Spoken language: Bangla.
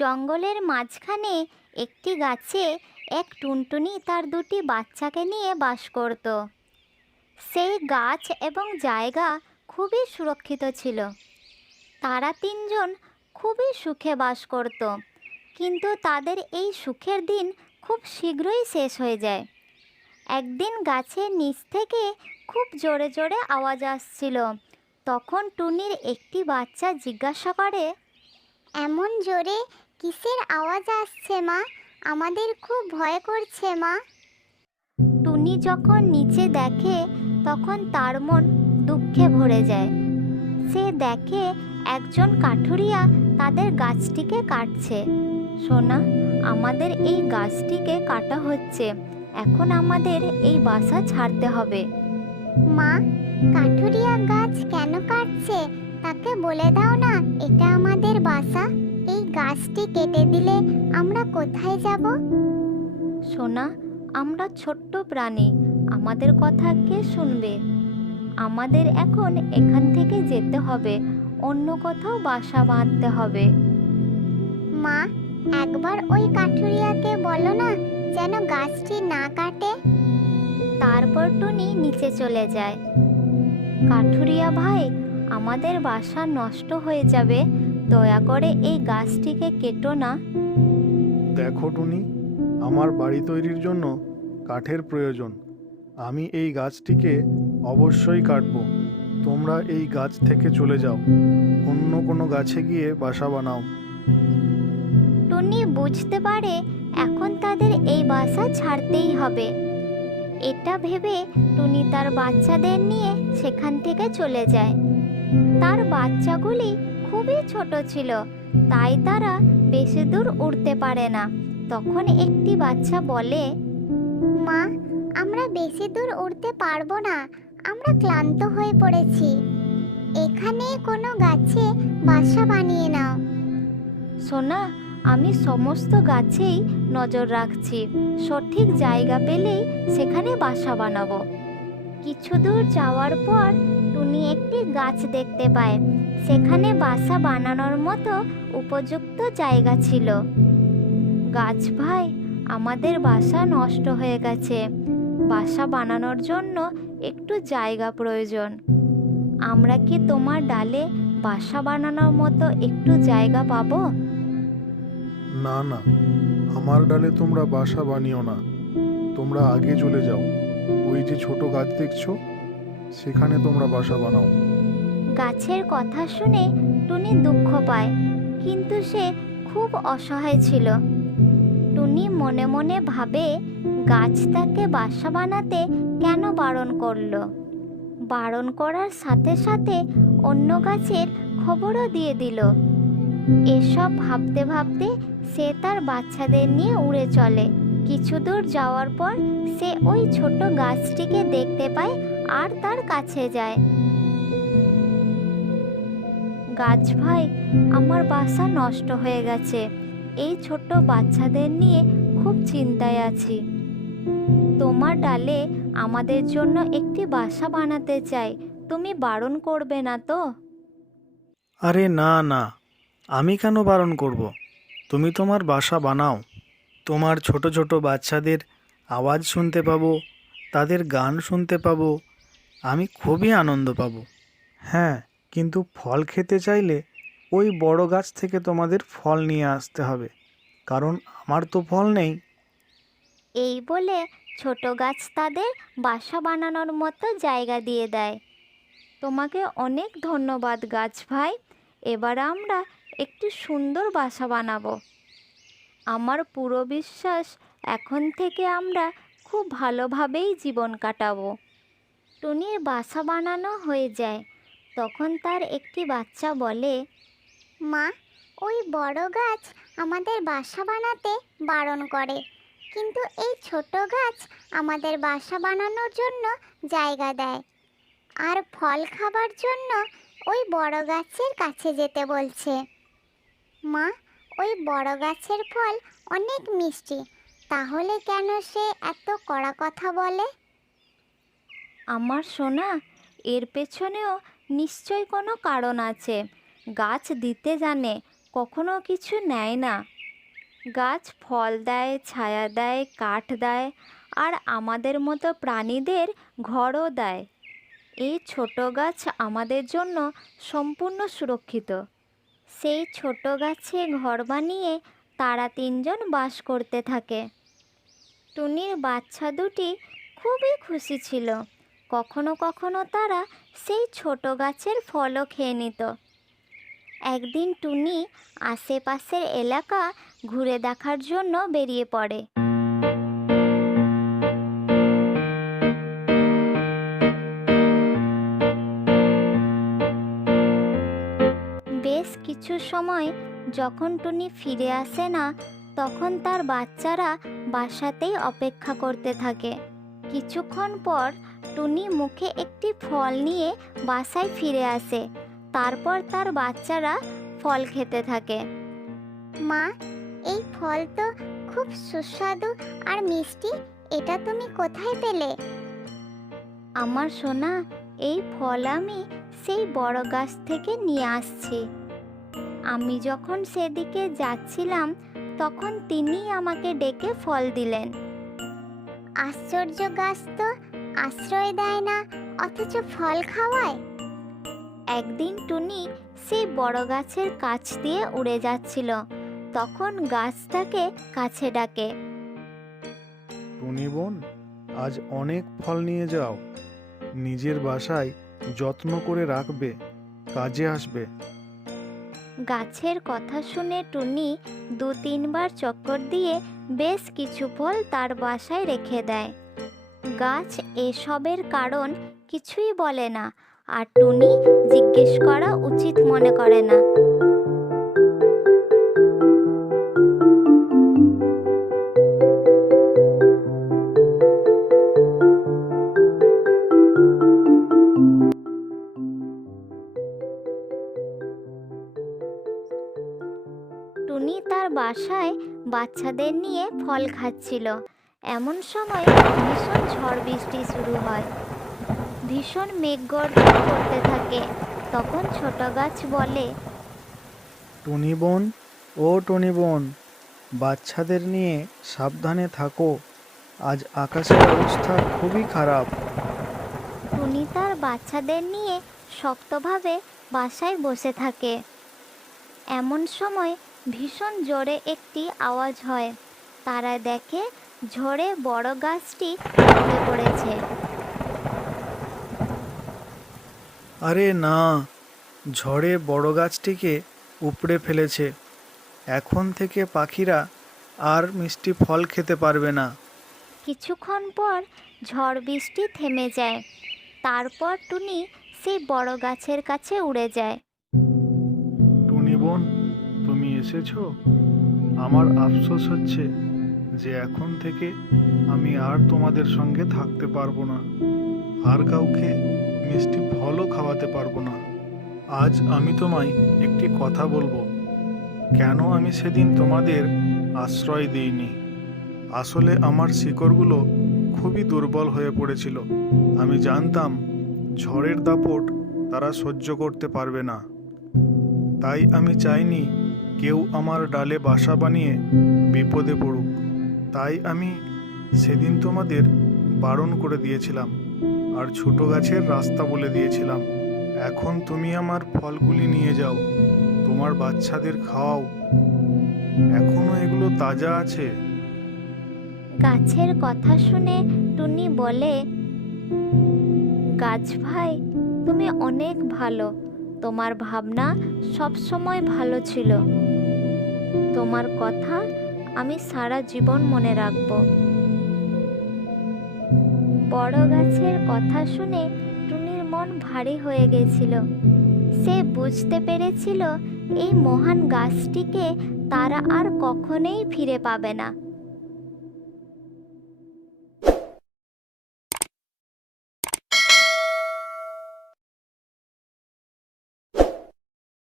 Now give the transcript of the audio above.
জঙ্গলের মাঝখানে একটি গাছে এক টুনটুনি তার দুটি বাচ্চাকে নিয়ে বাস করত। সেই গাছ এবং জায়গা খুবই সুরক্ষিত ছিল। তারা তিনজন খুবই সুখে বাস করত, কিন্তু তাদের এই সুখের দিন খুব শীঘ্রই শেষ হয়ে যায়। একদিন গাছের নিচ থেকে খুব জোরে জোরে আওয়াজ আসছিল। তখন টুনির একটি বাচ্চা জিজ্ঞাসা করে, এমন জোরে কিসের আওয়াজ আসছে মা? আমাদের খুব ভয় করছে মা। টুনি যখন নিচে দেখে তখন তার মন দুঃখে ভরে যায়। সে দেখে একজন কাঠুরিয়া তাদের গাছটিকে কাটছে। সোনা, আমাদের এই গাছটিকে কাটা হচ্ছে, এখন আমাদের এই বাসা ছাড়তে হবে। মা, কাঠুরিয়া গাছ কেন কাটছে তাকে বলে দাও না, এটা আমাদের বাসা। এই গাছটি কেটে দিলে আমরা কোথায় যাব? সোনা, আমরা ছোট্ট প্রাণী, আমাদের কথা কে শুনবে? আমাদের এখন এখান থেকে যেতে হবে, অন্য কোথাও বাসা বাঁধতে হবে। মা, একবার ওই কাঠুরিয়াকে বলো না যেন গাছটি না কাটে। তারপর টুনি নিচে চলে যায়। কাঠুরিয়া ভাই, আমাদের বাসা নষ্ট হয়ে যাবে, দয়া করে এই গাছটিকে কেটো না। দেখো টুনি, আমার বাড়ি তৈরির জন্য কাঠের প্রয়োজন। আমি এই গাছটিকে অবশ্যই কাটব। তোমরা এই গাছ থেকে চলে যাও, অন্য কোনো গাছে গিয়ে বাসা বানাও। টুনি বুঝতে পারে এখন তাদের এই বাসা ছাড়তেই হবে। এটা ভেবে টুনি তার বাচ্চাদের নিয়ে সেখান থেকে চলে যায়। তার বাচ্চাগুলি খুবই ছোট ছিল, তাই তারা বেশি দূর উড়তে পারে না। তখন একটি বাচ্চা বলে, মা, আমরা বেশি দূর উড়তে পারবো না, আমরা ক্লান্ত হয়ে পড়েছি। এখানে কোনো গাছে বাসা বানিয়ে নাও। সোনা, আমি সমস্ত গাছেই নজর রাখছি, সঠিক জায়গা পেলেই সেখানে বাসা বানাবো। কিছু দূর যাওয়ার পর টুনি একটি গাছ দেখতে পায়। সেখানে বাসা বানানোর মতো উপযুক্ত জায়গা ছিল। গাছ ভাই, আমাদের বাসা নষ্ট হয়ে গেছে, বাসা বানানোর জন্য একটু জায়গা প্রয়োজন। আমরা কি তোমার ডালে বাসা বানানোর মতো একটু জায়গা পাবো? না না, আমার ডালে তোমরা বাসা বানিও না। তোমরা আগে চলে যাও, ওই যে ছোট গাছ দেখছো, সেখানে তোমরা বাসা বানাও। গাছের কথা শুনে টুনি দুঃখ পায়, কিন্তু সে খুব অসহায় ছিল। টুনি মনে মনে ভাবে, গাছ তাকে বাসা বানাতে কেন বারণ করলো। বারণ করার সাথে সাথে অন্য গাছের খবরও দিয়ে দিল। এসব ভাবতে ভাবতে সে তার বাচ্চাদের নিয়ে উড়ে চলে। কিছু দূর যাওয়ার পর সে ওই ছোট গাছটিকে দেখতে পায় আর তার কাছে যায়। গাছ ভাই, আমার বাসা নষ্ট হয়ে গেছে, এই ছোট বাচ্চাদের নিয়ে খুব চিন্তায় আছি। তোমার ডালে আমাদের জন্য একটি বাসা বানাতে চাই, তুমি বারণ করবে না তো? আরে না না, আমি কেন বারণ করব? তুমি তোমার বাসা বানাও। তোমার ছোট ছোট বাচ্চাদের আওয়াজ শুনতে পাবো, তাদের গান শুনতে পাবো, আমি খুবই আনন্দ পাবো। হ্যাঁ, কিন্তু ফল খেতে চাইলে ওই বড় গাছ থেকে তোমাদের ফল নিয়ে আসতে হবে, কারণ আমার তো ফল নেই। এই বলে ছোট গাছ তাদের বাসা বানানোর মতো জায়গা দিয়ে দেয়। তোমাকে অনেক ধন্যবাদ গাছ ভাই, এবার আমরা একটি সুন্দর বাসা বানাবো। আমার পুরো বিশ্বাস এখন থেকে আমরা খুব ভালোভাবেই জীবন কাটাবো। টুনির বাসা বানানো হয়ে যায়। তখন তার একটি বাচ্চা বলে, মা, ওই বড় গাছ আমাদের বাসা বানাতে বারণ করে, কিন্তু এই ছোট গাছ আমাদের বাসা বানানোর জন্য জায়গা দেয়, আর ফল খাবার জন্য ওই বড় গাছের কাছে যেতে বলছে। মা, ওই বড় গাছের ফল অনেক মিষ্টি, তাহলে কেন সে এত কড়া কথা বলে? আমার সোনা, এর পেছনেও নিশ্চয় কোনো কারণ আছে। গাছ দিতে জানে, কখনো কিছু নেয় না। গাছ ফল দেয়, ছায়া দেয়, কাঠ দেয়, আর আমাদের মতো প্রাণীদের ঘরও দেয়। এই ছোট গাছ আমাদের জন্য সম্পূর্ণ সুরক্ষিত। সেই ছোট গাছে ঘর বানিয়ে তারা তিনজন বাস করতে থাকে। টুনির বাচ্চা দুটি খুবই খুশি ছিল। কখনো কখনো তারা সেই ছোট গাছের ফলও খেয়ে নিত। একদিন টুনি আশেপাশের এলাকা ঘুরে দেখার জন্য বেরিয়ে পড়ে। বেশ কিছু সময় যখন টুনি ফিরে আসে না, তখন তার বাচ্চারা বাসাতেই অপেক্ষা করতে থাকে। কিছুক্ষণ পর টুনি মুখে একটি ফল নিয়ে বাসায় ফিরে আসে। তারপর তার বাচ্চারা ফল খেতে থাকে। মা, এই ফল তো খুব সুস্বাদু আর মিষ্টি, এটা তুমি কোথায় পেলে? আমার সোনা, এই ফল আমি সেই বড় গাছ থেকে নিয়ে আসছি। আমি যখন সেদিকে যাচ্ছিলাম তখন তিনি আমাকে ডেকে ফল দিলেন। আশ্চর্য, গাছ তো আশ্রয় দেয় না অথচ ফল খাওয়ায়। একদিন টুনি সেই বড় গাছের কাছ দিয়ে উড়ে যাচ্ছিল। তখন গাছ তাকে কাছে ডাকে। টুনি বোন, আজ অনেক ফল নিয়ে যাও। নিজের বাসায় যত্ন করে রাখবে, কাজে আসবে। গাছের কথা শুনে টুনি 2-3 বার চক্কর দিয়ে বেশ কিছু ফল তার বাসায় রেখে দেয়। গাছ এসবের কারণ কিছুই বলে না, আর টুনি জিজ্ঞেস করা উচিত মনে করে না। টুনি তার বাসায় বাচ্চাদের নিয়ে ফল খাচ্ছিল। এমন সময় ভীষণ ঝড় বৃষ্টি শুরু হয়। ভীষণ মেঘ গর্জন করতে থাকে। তখন ছোট গাছ বলে, টুনি বোন, ও টুনি বোন, বাচ্চাদের নিয়ে সাবধানে থাকো। আজ আকাশের অবস্থা খুবই খারাপ। টুনি তার বাচ্চাদের নিয়ে শক্তভাবে বাসায় বসে থাকে। এমন সময় ভীষণ জোরে একটি আওয়াজ হয়। তারা দেখে ঝড়ে বড় গাছটি ভেঙে পড়েছে। আরে না, ঝড়ে বড় গাছটিকে উপড়ে ফেলেছে। এখন থেকে পাখিরা আর মিষ্টি ফল খেতে পারবে না। কিছুক্ষণ পর ঝড় বৃষ্টি থেমে যায়। তারপর টুনি সেই বড় গাছের কাছে উড়ে যায়। টুনি বোন, তুমি এসেছো? আমার আফসোস হচ্ছে যে এখন থেকে আমি আর তোমাদের সঙ্গে থাকতে পারবো না, আর কাউকে মিষ্টি ফলও খাওয়াতে পারবো না। আজ আমি তোমায় একটি কথা বলবো। কেন আমি সেদিন তোমাদের আশ্রয় দিইনি? আসলে আমার শিকড়গুলো খুবই দুর্বল হয়ে পড়েছিল। আমি জানতাম ঝড়ের দাপট তারা সহ্য করতে পারবে না। তাই আমি চাইনি কেউ আমার ডালে বাসা বানিয়ে বিপদে পড়ুক। তাই আমি সেদিন তোমাদের বারণ করে দিয়েছিলাম আর ছোট গাছের রাস্তা বলে দিয়েছিলাম। এখন তুমি আমার ফলগুলি নিয়ে যাও, তোমার বাচ্চাদের খাওয়াও। এখনো এগুলো তাজা আছে। গাছের কথা শুনে টুনি বলে, গাছ ভাই, তুমি অনেক ভালো। তোমার ভাবনা সব সময় ভালো ছিল। তোমার কথা আমি সারা জীবন মনে রাখব। বড় গাছের কথা শুনে টুনির মন ভারী হয়ে গেছিল। সে বুঝতে পেরেছিল এই মহান গাছটিকে তারা আর কখনোই ফিরে পাবে না।